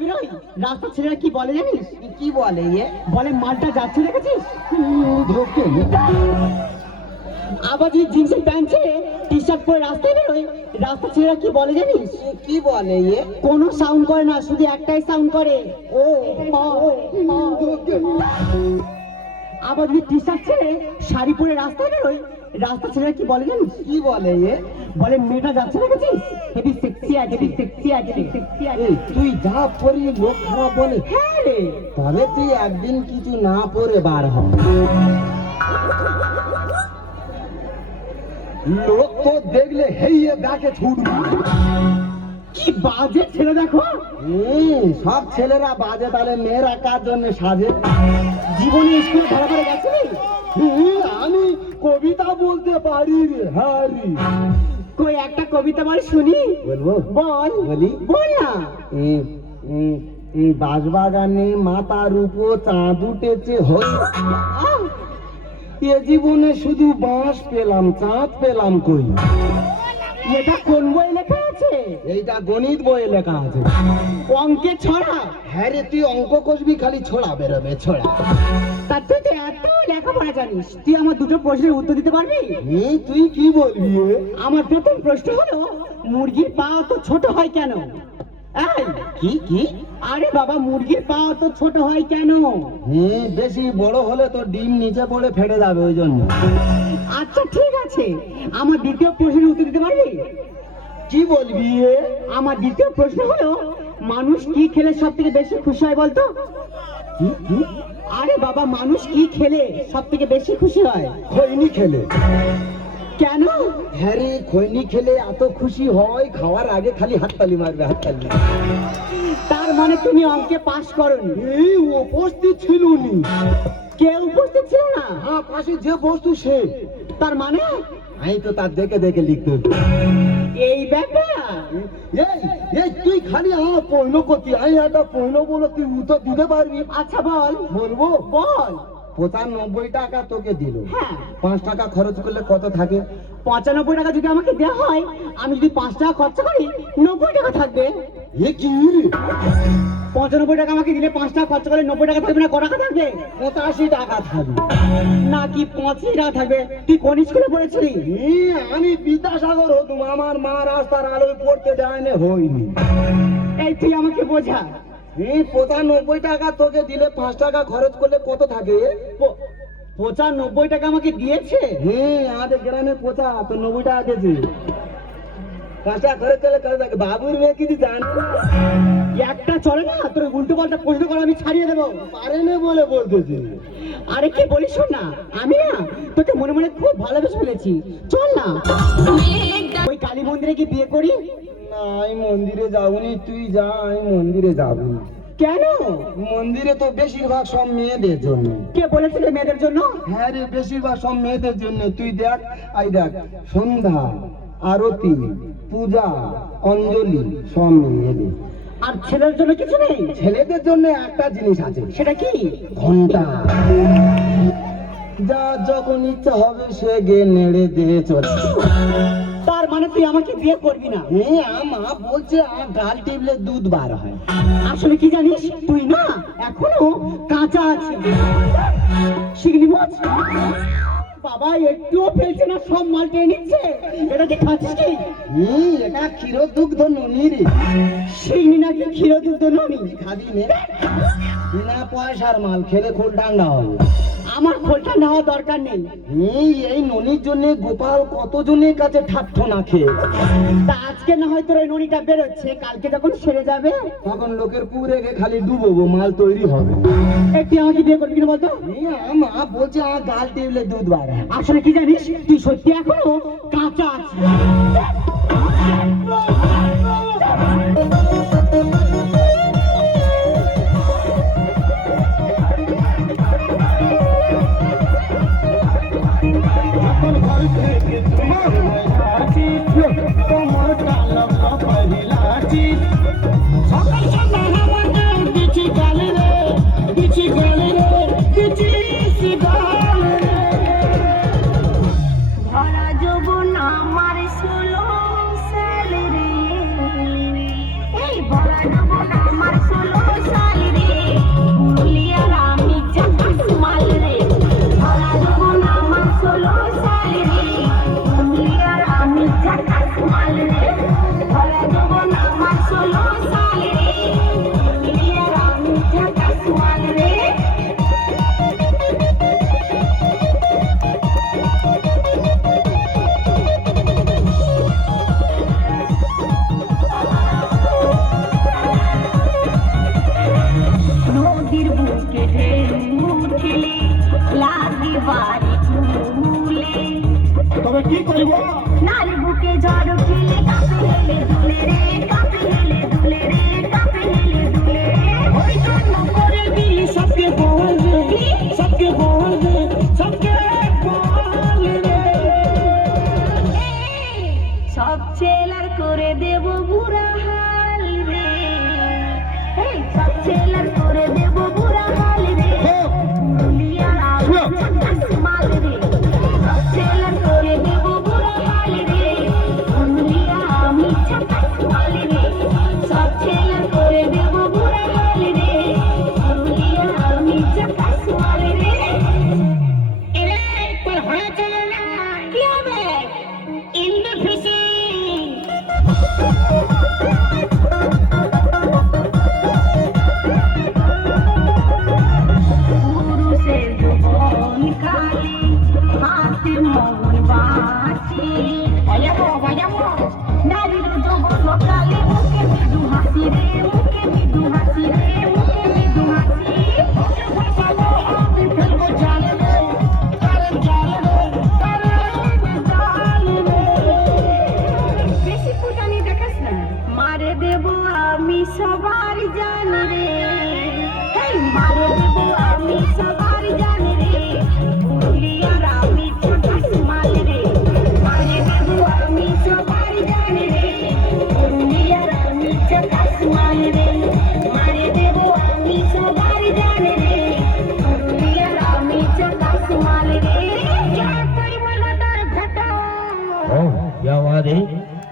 বেরোই রাস্তার ছেলেরা কি বলে জানিস? কি বলে ইয়ে? বলে মালটা যাচ্ছে দেখেছিস? আবার যদি জিন্সের প্যান্ট ছেড়ে টি শার্ট পরে রাস্তায় বেরোয় রাস্তার ছেলেরা কি বলে জানিস? কি বলে ইয়ে? কোনো সাউন্ড করে না শুধু একটাই সাউন্ড করে। ও। আবার যদি টি শার্ট ছেড়ে শাড়ি পরে রাস্তায় বেরোই রাস্তার ছেলেরা কি বলে জানিস? কি বলে ইয়ে বলে মেয়েটা যাচ্ছে দেখেছিস হেভি সেক্সি আছে হেভি সেক্সি আছে সেক্সি আছে তুই যা পড়ি লোক খারাপ বলে। হ্যাঁ রে। তবে তুই একদিন কিছু না পরে বার হ। লোক তো দেখলে হেইয়ে ব্যাকে ছুটবে। কি বাজে ছেলে দেখো। হুম, সব ছেলেরা বাজে তাহলে মেয়েরা কার জন্য সাজে? জীবনে স্কুলে পড়ে গেছিলি? আমি কবিতা বলতে পারি রে হারি। কই একটা কবিতা বল শুনি। বলব? বল। বলি? বল না। উম, বাঁশবাগানে মাথার উপর চাঁদ উঠেছে হই এ জীবনে শুধু বাঁশ পেলাম চাঁদ পেলাম কই? এটা কোন বই লেখা আছে? এইটা গণিত বইয়ে লেখা আছে। অঙ্কে ছড়া। হ্যাঁ রে তুই অঙ্ক কষবি খালি ছোড়া বেরোবে ছোড়া। তা তুই তো এত লেখাপড়া জানিস তুই আমার দুটো প্রশ্নের উত্তর দিতে পারবি? হুম, তুই কি বলবি আমার প্রথম প্রশ্ন হলো মুরগির পা তো ছোট হয় কেন? এই, কি কি? আরে বাবা মুরগির পা তো ছোট হয় কেন? হ্যাঁ বেশি বড় হলে তো ডিম নিচে পড়ে ফেটে যাবে ওই জন্য। আচ্ছা ঠিক আছে আমার দ্বিতীয় প্রশ্নের উত্তর দিতে পারবি? কি বলবি আমার দ্বিতীয় প্রশ্ন হলো মানুষ কি খেলে সব থেকে বেশি খুশি হয় বলতো? কি কি? আরে বাবা মানুষ কি খেলে সব থেকে বেশি খুশি হয়? খৈনি খেলে। কেন? হ্যাঁ খৈনি খেলে এত খুশি হয় খাওয়ার আগে খালি হাততালি মারবে হাততালি। তার মানে তুমি অঙ্কে পাশ করনি। এই উপস্থিত ছিল কেউ উপস্থিত ছিল না? হ্যাঁ পাশে যে বস্তু সে। তার মানে? আমি তো তার দেখে দেখে লিখতে। এই ব্যাপার? এই এই তুই খালি আমার পণ্য করতি আমি একটা পণ্য বলে তুই উত্তর দিতে পারবি? আচ্ছা বল। বলব? বল। পঁচানব্বই টাকা তোকে দিল। হ্যাঁ। পাঁচ টাকা খরচ করলে কত থাকে? পঁচানব্বই টাকা যদি আমাকে দেওয়া হয় আমি যদি পাঁচ টাকা খরচা করি নব্বই টাকা থাকবে। এ কি? পঁচানব্বই টাকা আমাকে দিলে পাঁচ টাকা খরচা করলে নব্বই টাকা থাকবে না? ক টাকা থাকবে? পঁচাশি টাকা থাকবে। নাকি পঁচিশ টাকা থাকবে? তুই কোন স্কুলে পড়েছিলি? আমি বিদ্যাসাগর হতুম আমার মা রাস্তার আলোয় পড়তে দেয় না হইনি এই তুই আমাকে বোঝা। পঁচানব্বই টাকা তোকে দিলে পাঁচ টাকা খরচ করলে কত থাকে? পঁচানব্বই টাকা আমাকে দিয়েছে? হ্যাঁ আমাদের গ্রামে পচা তো নব্বই টাকা দিয়েছে পাঁচ টাকা খরচ করলে কত বাবুর মেয়ে কিছু জানে একটা চলে না তোর উল্টো পাল্টা প্রশ্ন করে আমি ছাড়িয়ে দেবো। পারে না বলে বলতেছে। আরে কি বলিস না আমি না তোকে মনে মনে খুব ভালোবেসে ফেলেছি। চল না। ওই কালী মন্দিরে কি বিয়ে করি? না আমি মন্দিরে যাবনি তুই যা আমি মন্দিরে যাব কেন? মন্দিরে তো বেশিরভাগ সব মেয়েদের জন্য। কে বলেছিল মেয়েদের জন্য? হ্যাঁ রে বেশিরভাগ সব মেয়েদের জন্য। তুই দেখ আই দেখ সন্ধ্যা। আরতি, পূজা, অঞ্জলি, সব মেয়েদের আর ছেলের জন্য কিছু নেই? ছেলেদের জন্য একটা জিনিস আছে, সেটা কি? ঘণ্টা। যা যখন ইচ্ছা হবে সে গে নেড়ে দিয়ে চলে। তার মানে তুই আমাকে বিয়ে করবি না? এ আমা বলছে আর গাল টিপলে দুধ বার হয়। আসলে কি জানিস, তুই না এখনও কাঁচা আছে শিখলি মাছ বাবা একটুও ফেলছে না সব মাল টেনে নিচ্ছে। এটা দেখাচ্ছিস কি? হুম এটা ক্ষীর দুগ্ধ ননি রে। সেই নাকি ক্ষীর দুধ ননি। খাবি নে। বিনা পয়সার মাল খেলে খুব ডাঙ্গা হবে। আমার খোলটা নেওয়া দরকার নেই। এই এই ননির জন্য গোপাল কতজনের কাছে ঠাট্ট না খেয়ে? তা আজকে না হয়তো ওই ননিটা বেরোচ্ছে কালকে যখন সেরে যাবে? তখন লোকের পুরে খালি ডুবোবো মাল তৈরি হবে। একটু আমাকে বিয়ে করবি কিনা বলতো? আমা বলছে আর গাল টিপলে দুধ বার। আসলে কি জানিস তুই সত্যি এখনও কাঁচা আছিস। Come on. তবে কি করব? দেব আমি সবার জান রে। মারে দেব আমি সবার জান রে। পুরুলিয়ার